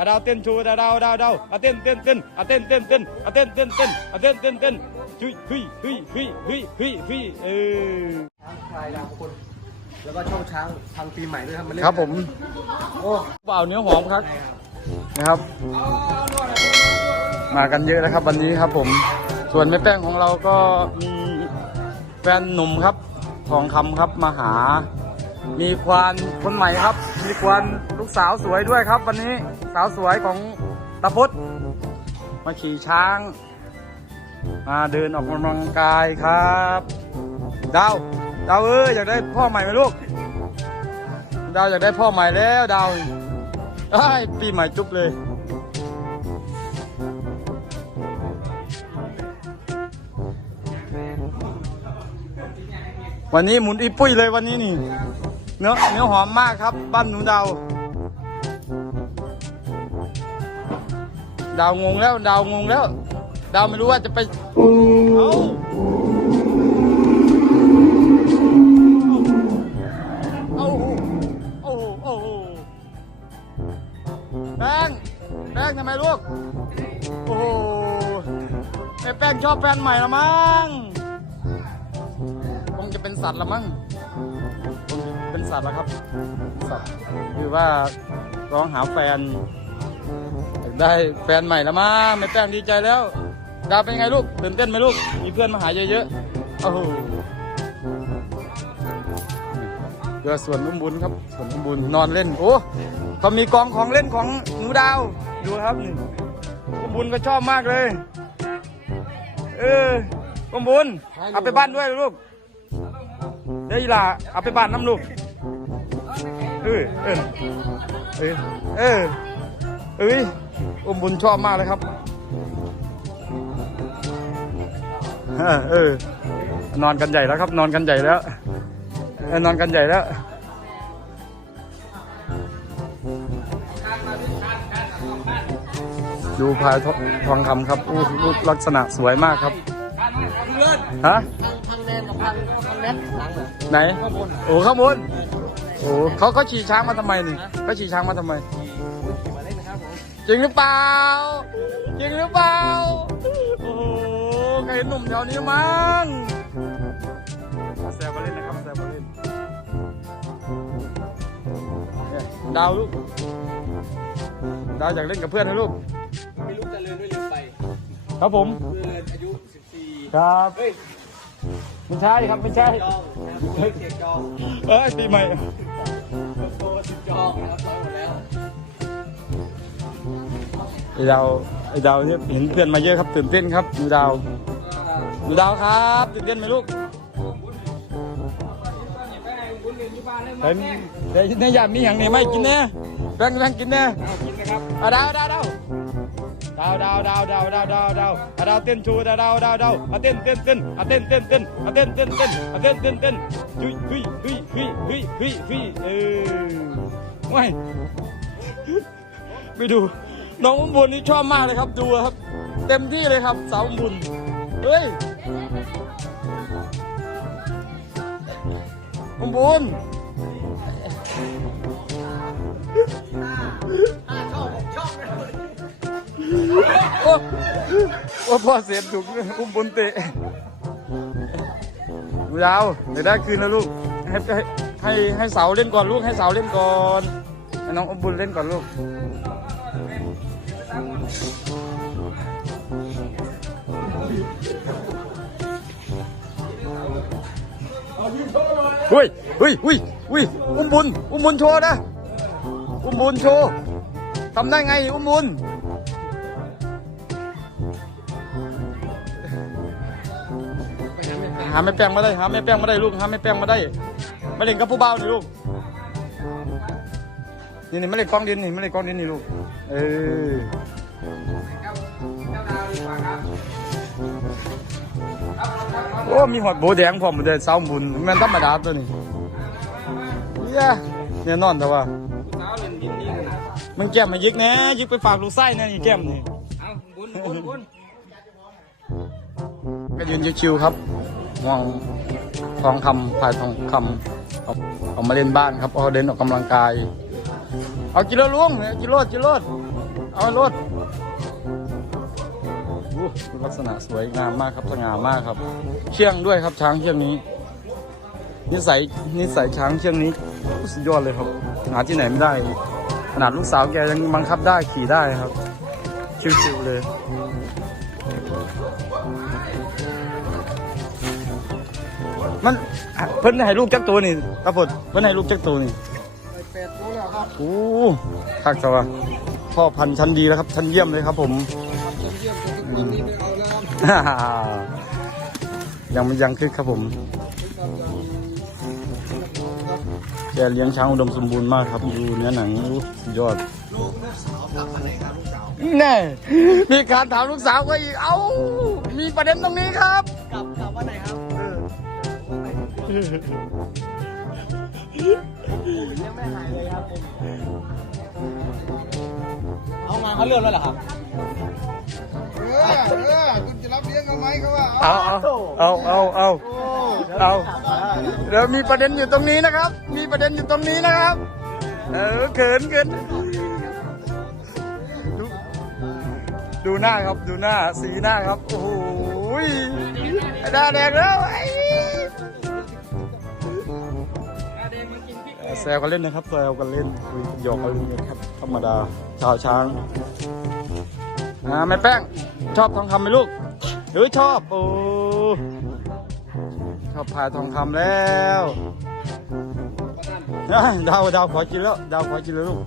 อะดาวเต้นโชว์ดาวดาวดาวดาวอะเต้นเต้นเต้นอะเต้นเต้นเต้นอะเต้นเต้นเต้นอะเต้นเต้นเต้นเฮ้ยเฮ้ยเฮ้ยเฮ้ยเฮ้ยเฮ้ยเฮ้ยเออช้างพลายดาวคนแล้วก็ช่องช้างทางปีใหม่ด้วยครับมาเล่นครับผมโอ้เปล่าเนื้อหอมครับนะครับ มากันเยอะนะครับ วันนี้ครับผม ส่วนแม่แป้งของเราก็มีแฟนหนุ่มครับทองคำครับมาหา มีควานคนใหม่ครับ มีควานลูกสาวสวยด้วยครับ วันนี้สาวสวยของตาพดมาขี่ช้าง มาเดินออกกำลังกายครับดาวดาวเอ้ยอยากได้พ่อใหม่ไหมลูกดาวอยากได้พ่อใหม่แล้วดาวไอ้ปีใหม่จุ๊บเลย วันนี้หมุนอีปุ้ยเลยวันนี้นี่ เนื้อเนื้อหอมมากครับ บ้านหนูดาว ดาวงงแล้ว ดาวงงแล้ว ดาวไม่รู้ว่าจะไปเอาเอาโอ้โอ้แป้งแป้งทำไมลูก โอ้โหไอแป้งชอบแฟนใหม่ละมั้งคงจะเป็นสัตว์ละมั้ง เป็นสัตว์แล้วครับสัตว์คือว่าร้องหาแฟนอยากได้แฟนใหม่และมั้งไม่แป้งดีใจแล้ว ดาเป็นไงลูกตื่นเต้นไหมลูก มีเพื่อนมาหาเยอะๆโอ้โหเรือส่วนอุ้มบุญครับส่วนอุ้มบุญนอนเล่นโอ้เขามีกองของเล่นของหนูดาวดูครับนี่อุ้มบุญก็ชอบมากเลย เอออุ้มบุญเอาไปบ้านด้วยลูกเดี๋ยวอีหล่าเอาไปบ้านน้ำลูก เออเออเออเออเอ้ยอุ้มบุญชอบมากเลยครับเออเออนอนกันใหญ่แล้วครับ นอนกันใหญ่แล้วเออนอนกันใหญ่แล้วดูพายทองทองคำครับอู้รูปลักษณะสวยมากครับฮะทางแนนกับทางทางแนทหลังเหรอไหนข้างบนโอ้ข้างบน โอ้เขาเขาขี่ช้างมาทำไมนี่เขาขี่ช้างมาทำไมมาเล่นนะครับผมจริงหรือเปล่า จริงหรือเปล่า โอ้โหใครเห็นหนุ่มแถวนี้มั้งแซวมาเล่นนะครับแซวมาเล่นเนี่ยดาวลูก ดาวอยากเล่นกับเพื่อนนะลูก ไม่รู้จะเลินด้วยลืมไปครับผมเพื่อนอายุ 14 ครับ เฮ้ย ไม่ใช่ครับไม่ใช่ จองนะครับเฮ้ยเขกจอง เอ้ยปีใหม่ ไอดาวไอดาวเนี่ยเห็นเพื่อนมาเยอะครับตื่นเต้นครับหนูดาวหนูดาวครับตื่นเต้นไหมลูกเห็นเดี๋ยวในยามมีอย่างนี้ไม่กินแน่แบ่งแบงกินแน่เอากินนะครับอะดาวดาวดาวดาวดาวดาวดาวดาวดาวดาวดาวเต้นชว์ดาวดาวดาวดาวอะเต้นเต้นเต้นอะเต้นเต้นเต้นอะเต้นเต้นเต้นอะเต้นเต้นเต้นฮ้ยฮ้ยฮ้ยฮ้ยฮ้ยฮ้ยเฮ้ยเออ ไม่ไปดู น้องอุ้มบุญนี่ชอบมากเลยครับ ดูครับ เต็มที่เลยครับ สาวอุ้มบุญเฮ้ยอุ้มบุญโอ้โอ้พ่อเสียถูกอุ้มบุญเตะยาวเดี๋ยวได้คืนแล้วลูกให้ให้ให้ให้เสาเล่นก่อนลูกให้เสาเล่นก่อน น้องอุ้มบุญเล่นก่อนลูกเฮ้ยเฮ้ยเฮ้ยเฮ้ยอุ้มบุญ อุ้มบุญโชว์นะ อุ้มบุญโชว์ทำได้ไงอุ้มบุญหาไม่แป้งมาได้หาไม่แป้งมาได้ลูกหาไม่แป้งมาได้มาเล่นกับผู้เบาหน่อยลูก นี่นี่ไม่เล่นกองดินนี่ไม่เล่นกองดินนี่ลูก เออโอ้ มีหอดโบแดงพร้อมเดินเสาบุญแม่นธรรมดาตัวนี้เย้เนี่ยนอนแต่ว่าสาวเล่นดินนี่ขนาดมึงแก้มมายึกแน่ยึกไปฝากลูกไส้แน่นี่แก้มนี่เอาบุญบุญบุญก็ยืนชิวๆครับมองทองคำพายทองคำออามาเล่นบ้านครับเอาเดินออกกำลังกาย เอากิโลลุงเนี่ยกิโลกิโลเอารถลักษณะสวยงามมากครับสง่ามากครับ เชื่องด้วยครับช้างเชือกนี้ นิสัยนิสัยช้างเชือกนี้สุดยอดเลยครับหาที่ไหนไม่ได้ ขนาดลูกสาวแกยังบังคับได้ขี่ได้ครับ ชิวๆเลยมันเพิ่นให้ลูกจักตัวนี่ตาฝนเพิ่นให้ลูกจักตัวนี่ โอ้คักจังวะพ่อพันธุ์ชั้นดีแล้วครับ ชั้นเยี่ยมเลยครับ ผมเยี่ยมเยี่ยมตัวนี้ไม่เอาแล้วยังไม่ยังคึกครับผม แกเลี้ยงช้างอุดมสมบูรณ์มากครับดูเนื้อหนังอู้สุดยอดลูกสาวกลับมาไหนครับลูกสาวแน่มีการถามลูกสาวก็อีก เอ้า มีประเด็นตรงนี้ครับกลับกลับวันไหนครับยังไม่หายเลยครับ เอามาเขาเลือกแล้วเหรอครับ เออเออคุณจะรับเลี้ยงเขาไหมเขาว่าเอาเอาเอาเอาเอาเอาเดี๋ยวมีประเด็นอยู่ตรงนี้นะครับ มีประเด็นอยู่ตรงนี้นะครับ เออเขินเขินดูดูหน้าครับดูหน้าสีหน้าครับ โอ้โหยหน้าแดงแล้วไอ้ แซวกันเล่นนะครับแซวกันเล่นคุยหยอกกันเล่นครับธรรมดาชาวช้างอ่าแม่แป้งชอบทองคำไหมลูกเฮ้ยชอบโอ้ชอบพายทองคำแล้วดาวดาวขอกินแล้วดาวขอกินแล้วลูก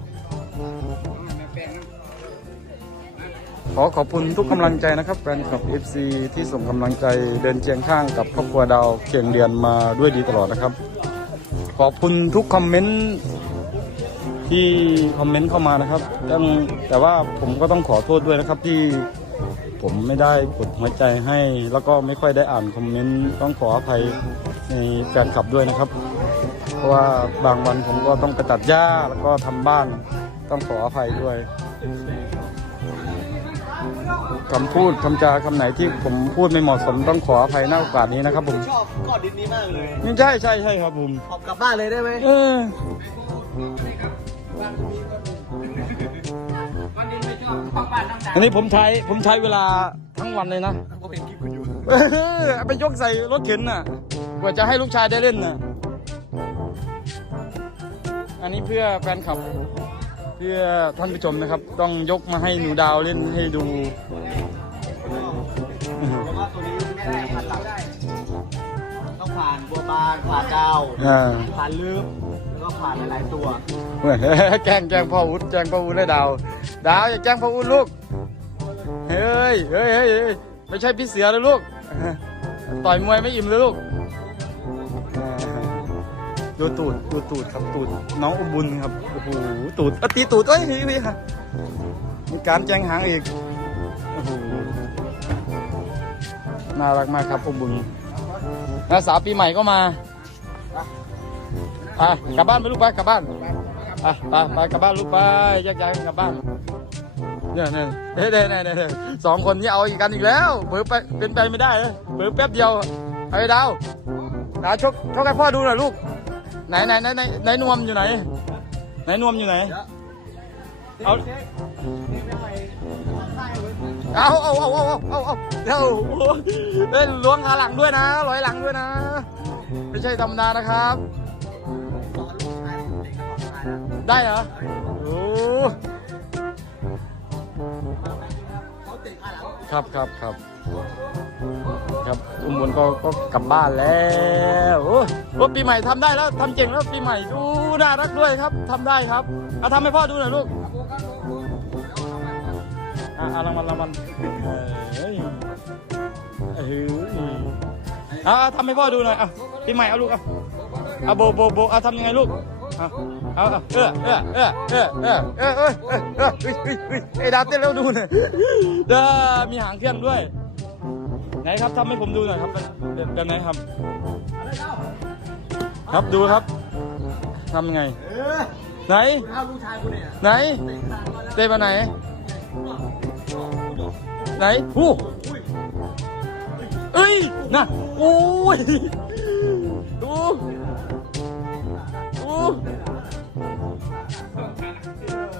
ขอขอบคุณทุกกำลังใจนะครับแฟนคลับ FC ที่ส่งกำลังใจเดินเคียงข้างกับครอบครัวดาวเก่งเรียนมาด้วยดีตลอดนะครับ ขอบคุณทุกคอมเมนต์ที่คอมเมนต์เข้ามานะครับต้องแต่ว่าผมก็ต้องขอโทษด้วยนะครับที่ผมไม่ได้กดหัวใจให้ แล้วก็ไม่ค่อยได้อ่านคอมเมนต์ต้องขออภัยในแฟนคลับด้วยนะครับ เพราะว่าบางวันผมก็ต้องไปตัดหญ้าแล้วก็ทำบ้านต้องขออภัยด้วย คำพูดคำจาคำไหนที่ผมพูดไม่เหมาะสมต้องขออภัยณโอกาสนี้นะครับ ผมชอบก้อนดินนี้มากเลยไม่ใช่ใช่ใช่ครับผมขอบกลับบ้านเลยได้ไหมเอออันนี้ผมใช้ผมใช้เวลาทั้งวันเลยนะผมเห็นคลิปคุณอยู่เออเอาไปยกใส่รถเข็นน่ะกว่าจะให้ลูกชายได้เล่นน่ะอันนี้เพื่อแฟนคลับเพื่อท่านผู้ชมนะครับ ต้องยกมาให้หนูดาวเล่นให้ดูแล้วก็ตัวนี้ไม่ได้ผ่านหลังได้ต้องผ่านบัวบานผ่านดาวอ่าผ่านลืมแล้วก็ผ่านหลายๆตัวเว้ยแกล้งแกล้งพ่ออุดแกล้งพ่ออุดได้ดาว ดาวอย่าแกล้งพ่ออุดลูกเฮ้ยเฮ้ยเฮ้ยเฮ้ยไม่ใช่พี่เสือเลยลูกต่อยมวยไม่อิ่มเลยลูกอ่า ดูตูดดูตูดครับตูดน้องอุบุญครับโอ้โหตูดอตีตูดเอ้ยพี่พี่ค่ะมีการแจงหางอีกโอ้โหน่ารักมากครับอุบุญน้าสาวปีใหม่ก็มาไปกลับบ้านไปลูกไปกลับบ้านไปไปไปกลับบ้านลูกไปแยกย้ายกันกลับบ้านเนี่ยเนี่ยเนี่ยเนี่ยเนี่ยเนี่ยสองคนนี้เอาอีกกันอีกแล้วเผลอไปเป็นไปไม่ได้เลยเผลอแป๊บเดียวเอาไปดาวดาวชกชกให้พ่อดูหน่อยลูก ไหนไหนไหนไหนไหนนวมอยู่ไหน ไหนนวมอยู่ไหน เอา เอาเอาเอาเอาเอาเอาเดี๋ยวเล่นล้วงขาหลังด้วยนะร้อยหลังด้วยนะ ไม่ใช่ธรรมดานะครับ ได้เหรอโอ้ครับครับครับ ครับอุมบลก็ก็กลับบ้านแล้วโอ้รถปีใหม่ทำได้แล้วทำเก่งแล้วปีใหม่ดูน่ารักด้วยครับทำได้ครับเอาทำให้พ่อดูหน่อยลูกอ่ารางวัลรางวัลเอ้ยเอ้ยเอาเอาทำให้พ่อดูหน่อยเอาปีใหม่เอาลูกเอาเอาโบโบโบเอาทำยังไงลูกเอาเอาเอาเออเออเออเออเออเออเออเออเออเฮ้ยเฮ้ยเฮ้ยไอ้ดาวเต้นแล้วดูหน่อยเด้อมีหางเครื่องด้วย ไหนครับทำให้ผมดูหน่อยครับเป็นแบบไหนครับ ครับดูครับทำยังไง ไหนไหนเต้นมาไหน ไหนหูเอ้ยน่ะโอ้ยดูดู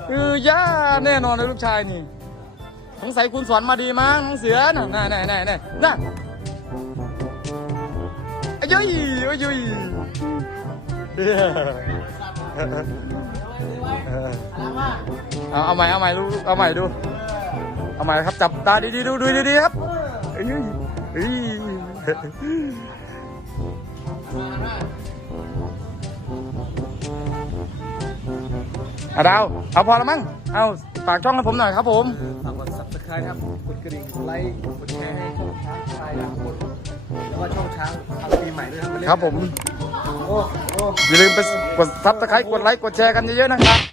เออย่าแน่นอนเลยลูกชายนี่ สงสัยคุณสอนมาดีมั้งน้องเสือน่ะน่ะน่ะน่ะน่ะน่ะอ้ยยุยอ้ยยุยเออเอาเอาใหม่เอาใหม่ลูเอาใหม่ดูเอาใหม่ครับจับตาดีๆดูดูดีๆครับเอ้ยเอ้ยอะดาวเอาพอแล้วมั้งเอาฝากช่องให้ผมหน่อยครับผมฝากกด subscribe ครับกดกระดิ่งกดไลค์กดแชร์ให้ช่องช้างพลายดาวคนแล้วก็ช่องช้างทำปีใหม่ด้วยครับาเล่นครับผม โอ้โอ้ อย่าลืมไปกดซับสไครต์กดไลค์ กดแชร์กันเยอะๆนะครับ